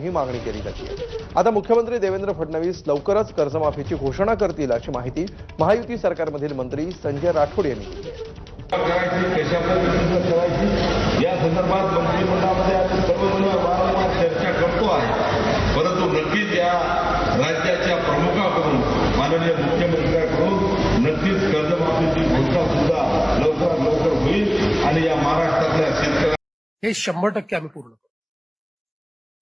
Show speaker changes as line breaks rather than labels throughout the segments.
ही मागणी केली जाते. आता मुख्यमंत्री देवेंद्र फडणवीस लवकरच कर्जमाफीची घोषणा करतील अशी माहिती महायुती सरकारमधील मंत्री संजय राठोड यांनी दिली. आहे
करायची कशा पद्धतीनं करायची या संदर्भात मंत्रिमंडळामध्ये आपण सर्वजण वारंवार चर्चा करतो आहे. परंतु नक्कीच या राज्याच्या प्रमुखाकडून माननीय मुख्यमंत्र्यांकडून नक्कीच कर्जमाफीची घोषणा सुद्धा लवकरात लवकर होईल आणि या महाराष्ट्रातल्या
हे शंभर टक्के आम्ही पूर्ण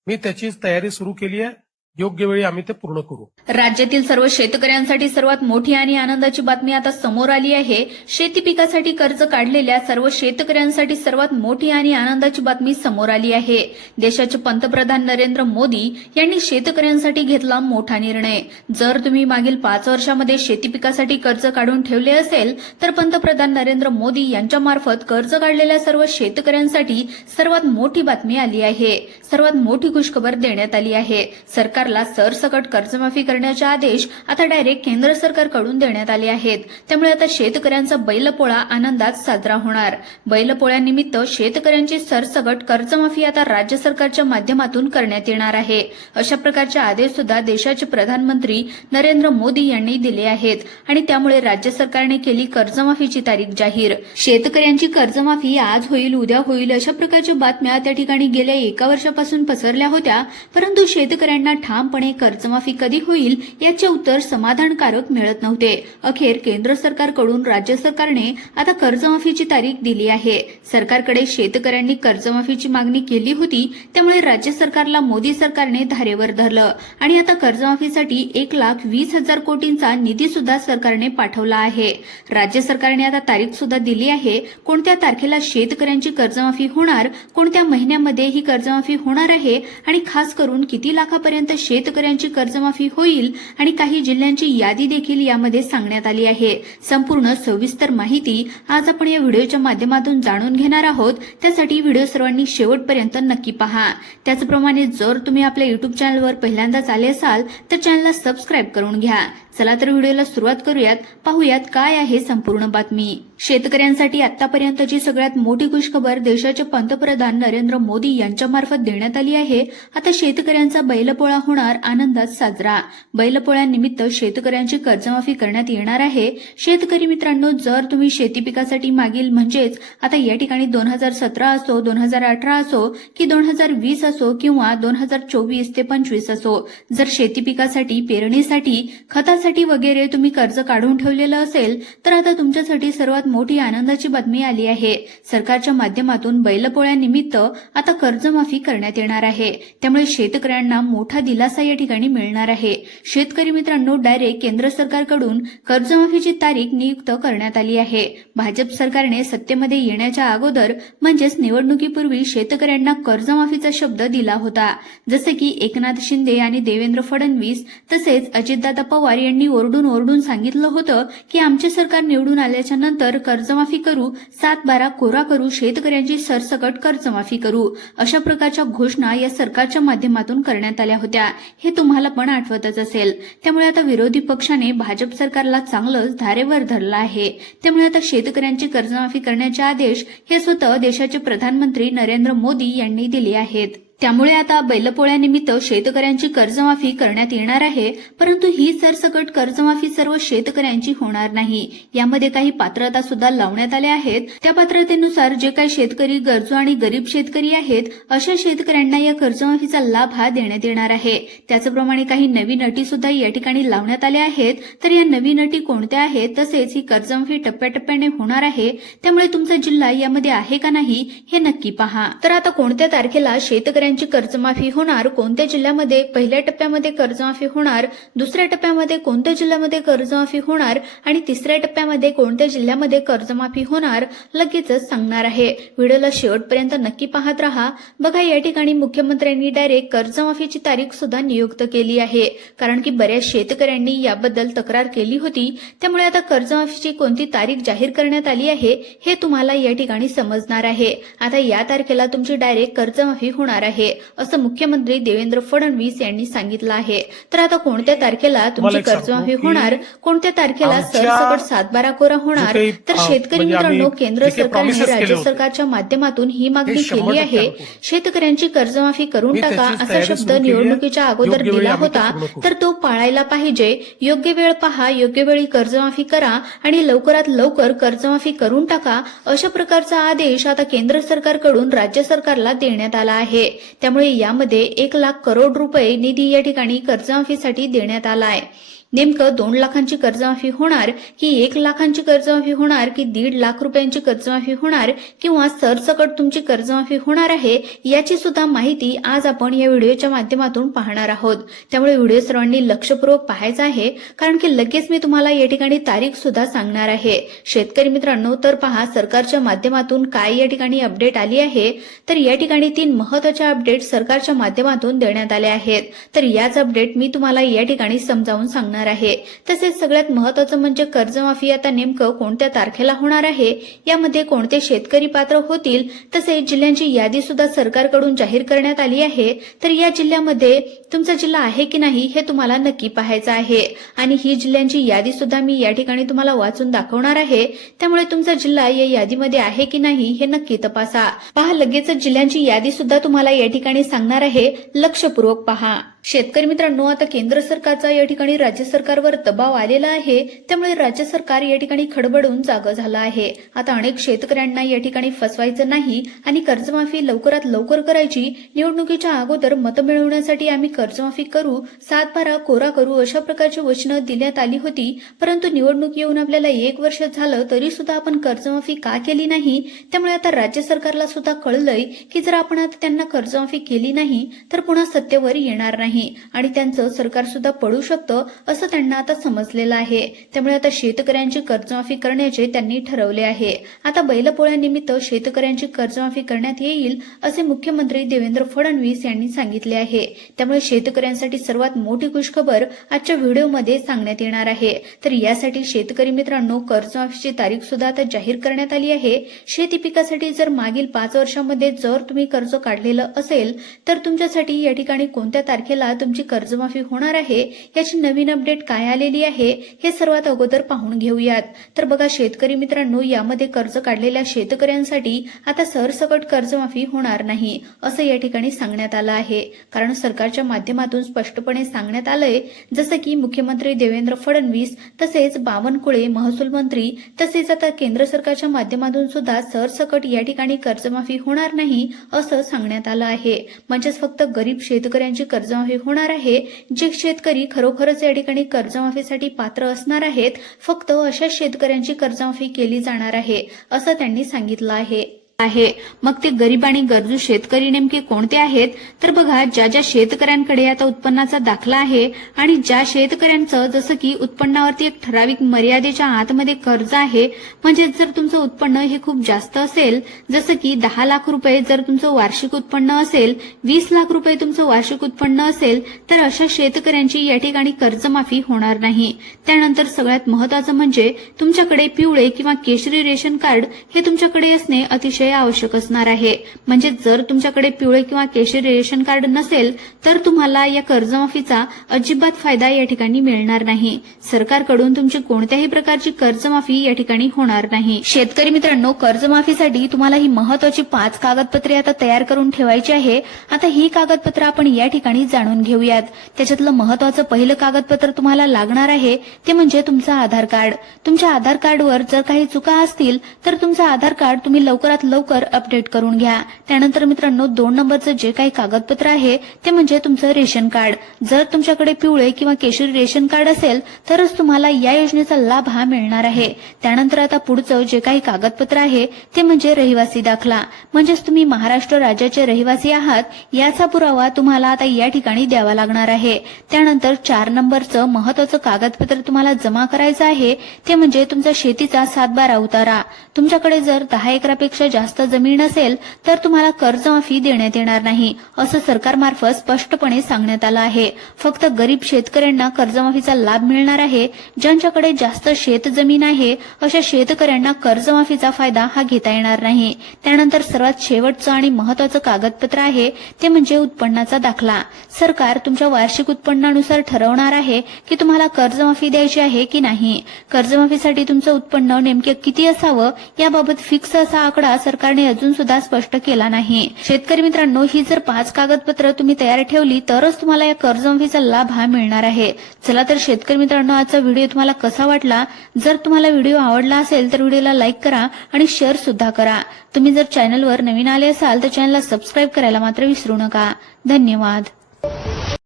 मी त्याची तयारी सुरू केली आहे. योग्य वेळी आम्ही ते पूर्ण करू.
राज्यातील सर्व शेतकऱ्यांसाठी सर्वात मोठी आणि आनंदाची बातमी आता समोर आली आहे. शेती पिकासाठी कर्ज काढलेल्या सर्व शेतकऱ्यांसाठी सर्वात मोठी आणि आनंदाची बातमी समोर आली आहे. देशाचे पंतप्रधान नरेंद्र मोदी यांनी शेतकऱ्यांसाठी घेतला मोठा निर्णय. जर तुम्ही मागील पाच वर्षामध्ये शेती पिकासाठी कर्ज काढून ठेवले असेल तर पंतप्रधान नरेंद्र मोदी यांच्यामार्फत कर्ज काढलेल्या सर्व शेतकऱ्यांसाठी सर्वात मोठी बातमी आली आहे. सर्वात मोठी खुशखबर देण्यात आली आहे. सरकार सरकारला सरसकट कर्जमाफी करण्याचे आदेश आता डायरेक्ट केंद्र सरकारकडून देण्यात आले आहेत. त्यामुळे आता शेतकऱ्यांचा बैलपोळा आनंदात साजरा होणार. बैलपोळ्यानिमित्त शेतकऱ्यांची सरसकट कर्जमाफी आता राज्य सरकारच्या माध्यमातून करण्यात येणार आहे. अशा प्रकारचे आदेश सुद्धा देशाचे प्रधानमंत्री नरेंद्र मोदी यांनी दिले आहेत आणि त्यामुळे राज्य सरकारने केली कर्जमाफीची तारीख जाहीर. शेतकऱ्यांची कर्जमाफी आज होईल उद्या होईल अशा प्रकारच्या बातम्या त्या ठिकाणी गेल्या एका वर्षापासून पसरल्या होत्या परंतु शेतकऱ्यांना ठाम ठामपणे कर्जमाफी कधी होईल याचे उत्तर समाधानकारक मिळत नव्हते. अखेर केंद्र सरकारकडून राज्य सरकारने आता कर्जमाफीची तारीख दिली आहे. सरकारकडे शेतकऱ्यांनी कर्जमाफीची मागणी केली होती त्यामुळे राज्य सरकारला मोदी सरकारने धारेवर धरलं. आणि आता कर्जमाफीसाठी एक लाख वीस हजार कोटींचा निधी सुद्धा सरकारने पाठवला आहे. राज्य सरकारने आता तारीख सुद्धा दिली आहे कोणत्या तारखेला शेतकऱ्यांची कर्जमाफी होणार कोणत्या महिन्यामध्ये ही कर्जमाफी होणार आहे आणि खास करून किती लाखापर्यंत शेतकऱ्यांची कर्जमाफी होईल आणि काही जिल्ह्यांची यादी देखील यामध्ये सांगण्यात आली आहे. संपूर्ण सविस्तर माहिती आज आपण या व्हिडिओच्या माध्यमातून जाणून घेणार आहोत. त्यासाठी व्हिडिओ सर्वांनी शेवटपर्यंत नक्की पहा. त्याचप्रमाणे जर तुम्ही आपल्या युट्यूब चॅनलवर पहिल्यांदाच आले असाल तर चॅनलला सबस्क्राईब करून घ्या. चला तर व्हिडिओला सुरुवात करूयात. पाहूयात काय आहे संपूर्ण बातमी. शेतकऱ्यांसाठी आतापर्यंतची सगळ्यात मोठी खुशखबर देशाचे पंतप्रधान नरेंद्र मोदी यांच्यामार्फत देण्यात आली आहे आता शेतकऱ्यांचा बैलपोळा होणार आनंदात साजरा. बैलपोळ्यानिमित्त शेतकऱ्यांची कर्जमाफी करण्यात येणार आहे. शेतकरी मित्रांनो जर तुम्ही शेती पिकासाठी मागील म्हणजेच आता या ठिकाणी दोन हजार सतरा असो दोन हजार अठरा असो की दोन हजार वीस असो किंवा दोन हजार चोवीस ते पंचवीस असो जर शेती पिकासाठी पेरणीसाठी खतासाठी वगैरे तुम्ही कर्ज काढून ठेवलेलं असेल तर आता तुमच्यासाठी सर्वात मोठी आनंदाची बातमी आली आहे. सरकारच्या माध्यमातून बैलपोळ्यानिमित्त आता कर्जमाफी करण्यात येणार आहे. त्यामुळे शेतकऱ्यांना मोठा दिलासा या ठिकाणी मिळणार आहे. शेतकरी मित्रांनो डायरेक्ट केंद्र सरकारकडून कर्जमाफीची तारीख नियुक्त करण्यात आली आहे. भाजप सरकारने सत्तेमध्ये येण्याच्या अगोदर म्हणजेच निवडणुकीपूर्वी शेतकऱ्यांना कर्जमाफीचा शब्द दिला होता. जसे की एकनाथ शिंदे आणि देवेंद्र फडणवीस तसेच अजितदादा पवार यांनी ओरडून ओरडून सांगितलं होतं की आमचे सरकार निवडून आल्याच्यानंतर कर्जमाफी करू सात बारा कोरा करू शेतकऱ्यांची सरसकट कर्जमाफी करू अशा प्रकारच्या घोषणा या सरकारच्या माध्यमातून करण्यात आल्या होत्या. हे तुम्हाला पण आठवतच असेल. त्यामुळे आता विरोधी पक्षाने भाजप सरकारला चांगलंच धारेवर धरलं आहे. त्यामुळे आता शेतकऱ्यांची कर्जमाफी करण्याचे आदेश हे स्वतः देशाचे प्रधानमंत्री नरेंद्र मोदी यांनी दिले आहेत. त्यामुळे आता बैलपोळ्यानिमित्त शेतकऱ्यांची कर्जमाफी करण्यात येणार आहे परंतु ही सरसकट कर्जमाफी सर्व शेतकऱ्यांची होणार नाही. यामध्ये काही पात्रता सुद्धा लावण्यात आल्या आहेत. त्या पात्रतेनुसार जे काही शेतकरी गरजू आणि गरीब शेतकरी आहेत अशा शेतकऱ्यांना या कर्जमाफीचा लाभ हा देण्यात येणार आहे. त्याचप्रमाणे काही नवीन अटी सुद्धा या ठिकाणी लावण्यात आल्या आहेत. तर या नवीन अटी कोणत्या आहेत? तसेच ही कर्जमाफी टप्प्याटप्प्याने होणार आहे. त्यामुळे तुमचा जिल्हा यामध्ये आहे का नाही हे नक्की पहा. तर आता कोणत्या तारखेला शेतकऱ्यांची कर्जमाफी होणार कोणत्या जिल्ह्यामध्ये पहिल्या टप्प्यामध्ये कर्जमाफी होणार दुसऱ्या टप्प्यामध्ये कोणत्या जिल्ह्यामध्ये कर्जमाफी होणार आणि तिसऱ्या टप्प्यामध्ये कोणत्या जिल्ह्यामध्ये कर्जमाफी होणार लगेचच सांगणार आहे. व्हिडिओला शेवटपर्यंत नक्की पाहत राहा. बघा या ठिकाणी मुख्यमंत्र्यांनी डायरेक्ट कर्जमाफीची तारीख सुद्धा नियुक्त केली आहे. कारण की बऱ्याच शेतकऱ्यांनी याबद्दल तक्रार केली होती. त्यामुळे आता कर्जमाफीची कोणती तारीख जाहीर करण्यात आली आहे हे तुम्हाला या ठिकाणी समजणार आहे. आता या तारखेला तुमची डायरेक्ट कर्जमाफी होणार आहे. आहे असं मुख्यमंत्री देवेंद्र फडणवीस यांनी सांगितलं आहे. तर आता कोणत्या तारखेला तुमची कर्जमाफी होणार? कोणत्या तारखेला सरसकट सातबारा कोरा होणार तर शेतकरी
म्हणजे
मित्रांनो केंद्र सरकारने राज्य सरकारच्या माध्यमातून ही मागणी केली आहे. शेतकऱ्यांची कर्जमाफी करून टाका असा शब्द. निवडणुकीच्या अगोदर दिला होता. तर तो पाळायला पाहिजे. योग्य वेळ पहा योग्य वेळी कर्जमाफी करा आणि लवकरात लवकर कर्जमाफी करून टाका. अशा प्रकारचा आदेश आता केंद्र सरकारकडून राज्य सरकारला देण्यात आला आहे. त्यामुळे यामध्ये एक लाख करोड रुपये निधी या ठिकाणी कर्जमाफीसाठी देण्यात आला आहे. नेमकं दोन लाखांची कर्जमाफी होणार की एक लाखांची कर्जमाफी होणार की दीड लाख रुपयांची कर्जमाफी होणार किंवा सरसकट तुमची कर्जमाफी होणार आहे याची सुद्धा माहिती आज आपण या व्हिडिओच्या माध्यमातून पाहणार आहोत. त्यामुळे व्हिडिओ सर्वांनी लक्षपूर्वक पाहायचा आहे कारण की लगेच मी तुम्हाला या ठिकाणी तारीख सुद्धा सांगणार आहे. शेतकरी मित्रांनो तर पहा सरकारच्या माध्यमातून काय या ठिकाणी अपडेट आली आहे? तर या ठिकाणी तीन महत्त्वाच्या अपडेट सरकारच्या माध्यमातून देण्यात आले आहेत. तर याच अपडेट मी तुम्हाला या ठिकाणी समजावून सांगणार आहे. तसेच सगळ्यात महत्वाचं म्हणजे कर्जमाफी आता नेमकं कोणत्या तारखेला होणार आहे? यामध्ये कोणते शेतकरी पात्र होतील? तसेच जिल्ह्यांची यादी सुद्धा सरकारकडून जाहीर करण्यात आली आहे. तर या जिल्ह्यामध्ये तुमचा जिल्हा आहे की नाही हे तुम्हाला नक्की पाहायचं आहे. आणि ही जिल्ह्यांची यादी सुद्धा मी या ठिकाणी तुम्हाला वाचून दाखवणार आहे. त्यामुळे तुमचा जिल्हा या यादीमध्ये आहे की नाही हे नक्की तपासा. पहा लगेचच जिल्ह्यांची यादी सुद्धा तुम्हाला या ठिकाणी सांगणार आहे. लक्षपूर्वक पहा. शेतकरी मित्रांनो आता केंद्र सरकारचा या ठिकाणी राज्य सरकारवर दबाव आलेला आहे. त्यामुळे राज्य सरकार या ठिकाणी खडबडून जागं झालं आहे. आता अनेक शेतकऱ्यांना या ठिकाणी फसवायचं नाही आणि कर्जमाफी लवकरात लवकर करायची निवडणुकीच्या अगोदर मतं मिळवण्यासाठी आम्ही कर्जमाफी करू सात बारा कोरा करू अशा प्रकारची वचनं देण्यात आली होती. परंतु निवडणूक येऊन आपल्याला एक वर्ष झालं तरी सुद्धा आपण कर्जमाफी का केली नाही? त्यामुळे आता राज्य सरकारला सुद्धा कळलंय की जर आपण आता त्यांना कर्जमाफी केली नाही तर पुन्हा सत्तेवर येणार नाही. आणि त्यांचं सरकार सुद्धा पडू शकतं असं त्यांना आता समजलेलं आहे. त्यामुळे आता शेतकऱ्यांची कर्जमाफी करण्याचे त्यांनी ठरवले आहे. आता बैलपोळ्यानिमित्त शेतकऱ्यांची कर्जमाफी करण्यात येईल असे मुख्यमंत्री देवेंद्र फडणवीस यांनी सांगितले आहे. त्यामुळे शेतकऱ्यांसाठी सर्वात मोठी खुशखबर आजच्या व्हिडिओमध्ये सांगण्यात येणार आहे. तर यासाठी शेतकरी मित्रांनो कर्जमाफीची तारीख सुद्धा आता जाहीर करण्यात आली आहे. शेती पिकासाठी जर मागील पाच वर्षामध्ये जर तुम्ही कर्ज काढलेलं असेल तर तुमच्यासाठी या ठिकाणी कोणत्या तारखेला तुमची कर्जमाफी होणार आहे याची नवीन अपडेट काय आलेली आहे हे सर्वात अगोदर पाहून घेऊयात. तर बघा शेतकरी मित्रांनो यामध्ये कर्ज काढलेल्या शेतकऱ्यांसाठी आता सरसकट कर्जमाफी होणार नाही असं या ठिकाणी सांगण्यात आलं आहे. कारण सरकारच्या माध्यमातून स्पष्टपणे सांगण्यात आलंय जसं की मुख्यमंत्री देवेंद्र फडणवीस तसेच बावनकुळे महसूल मंत्री तसेच आता केंद्र सरकारच्या माध्यमातून सुद्धा सरसकट या ठिकाणी कर्जमाफी होणार नाही असं सांगण्यात आलं आहे. म्हणजेच फक्त गरीब शेतकऱ्यांची कर्जमाफी होणार आहे. जे शेतकरी खरोखरच या ठिकाणी कर्जमाफीसाठी पात्र असणार आहेत फक्त अशा शेतकऱ्यांची कर्जमाफी केली जाणार आहे असं त्यांनी सांगितलं आहे. आहे. मग ते गरीब आणि गरजू शेतकरी नेमके कोणते आहेत? तर बघा ज्या ज्या शेतकऱ्यांकडे आता उत्पन्नाचा दाखला आहे आणि ज्या शेतकऱ्यांचं जसं की उत्पन्नावरती एक ठराविक मर्यादेच्या आतमध्ये कर्ज आहे म्हणजे जर तुमचं उत्पन्न हे खूप जास्त असेल जसं की दहा लाख रुपये जर तुमचं वार्षिक उत्पन्न असेल वीस लाख रुपये तुमचं वार्षिक उत्पन्न असेल तर अशा शेतकऱ्यांची या ठिकाणी कर्जमाफी होणार नाही. त्यानंतर सगळ्यात महत्वाचं म्हणजे तुमच्याकडे पिवळे किंवा केशरी रेशन कार्ड हे तुमच्याकडे असणे अतिशय आवश्यक असणार आहे. म्हणजे जर तुमच्याकडे पिवळे किंवा केशरी रेशन कार्ड नसेल तर तुम्हाला या कर्जमाफीचा अजिबात फायदा या ठिकाणी मिळणार नाही. सरकारकडून तुमची कोणत्याही प्रकारची कर्जमाफी या ठिकाणी होणार नाही. शेतकरी मित्रांनो कर्जमाफीसाठी तुम्हाला ही महत्वाची पाच कागदपत्रे आता तयार करून ठेवायची आहे. आता ही कागदपत्र आपण या ठिकाणी जाणून घेऊयात. त्याच्यातलं महत्वाचं पहिलं कागदपत्र तुम्हाला लागणार आहे ते म्हणजे तुमचं आधार कार्ड. तुमच्या आधार कार्डवर जर काही चुका असतील तर तुमचं आधार कार्ड तुम्ही लवकरात लवकर अपडेट करून घ्या. त्यानंतर मित्रांनो दोन नंबरचं जे काही कागदपत्र आहे ते म्हणजे तुमचं रेशन कार्ड. जर तुमच्याकडे पिवळे किंवा केशरी रेशन कार्ड असेल तरच तुम्हाला या योजनेचा लाभ हा मिळणार आहे. त्यानंतर आता पुढचं जे काही कागदपत्र आहे ते म्हणजे रहिवासी दाखला. म्हणजेच तुम्ही महाराष्ट्र राज्याचे रहिवासी आहात याचा पुरावा तुम्हाला आता या ठिकाणी द्यावा लागणार आहे. त्यानंतर चार नंबरचं महत्वाचं कागदपत्र तुम्हाला जमा करायचं आहे ते म्हणजे तुमचा शेतीचा सातबारा उतारा. तुमच्याकडे जर दहा एकरापेक्षा जास्त जास्त जमीन असेल तर तुम्हाला कर्जमाफी देण्यात येणार नाही असं सरकारमार्फत स्पष्टपणे सांगण्यात आलं आहे. फक्त गरीब शेतकऱ्यांना कर्जमाफीचा लाभ मिळणार आहे ज्यांच्याकडे जास्त शेत जमीन आहे अशा शेतकऱ्यांना कर्जमाफीचा फायदा हा घेता येणार नाही. त्यानंतर सर्वात शेवटचं आणि महत्वाचं कागदपत्र आहे ते म्हणजे उत्पन्नाचा दाखला. सरकार तुमच्या वार्षिक उत्पन्नानुसार ठरवणार आहे की तुम्हाला कर्जमाफी द्यायची आहे की नाही. कर्जमाफीसाठी तुमचं उत्पन्न नेमके किती असावं याबाबत फिक्स असा आकडा सरकारने अजून सुद्धा स्पष्ट केला नाही. शेतकरी मित्रांनो ही जर पाच कागदपत्र तुम्ही तयार ठेवली तरच तुम्हाला या कर्जमाफीचा लाभ हा मिळणार आहे. चला तर शेतकरी मित्रांनो आजचा व्हिडिओ तुम्हाला कसा वाटला? जर तुम्हाला व्हिडिओ आवडला असेल तर व्हिडिओला लाईक करा आणि शेअर सुद्धा करा. तुम्ही जर चॅनलवर नवीन आले असाल तर चॅनलला सबस्क्राईब करायला मात्र विसरू नका. धन्यवाद.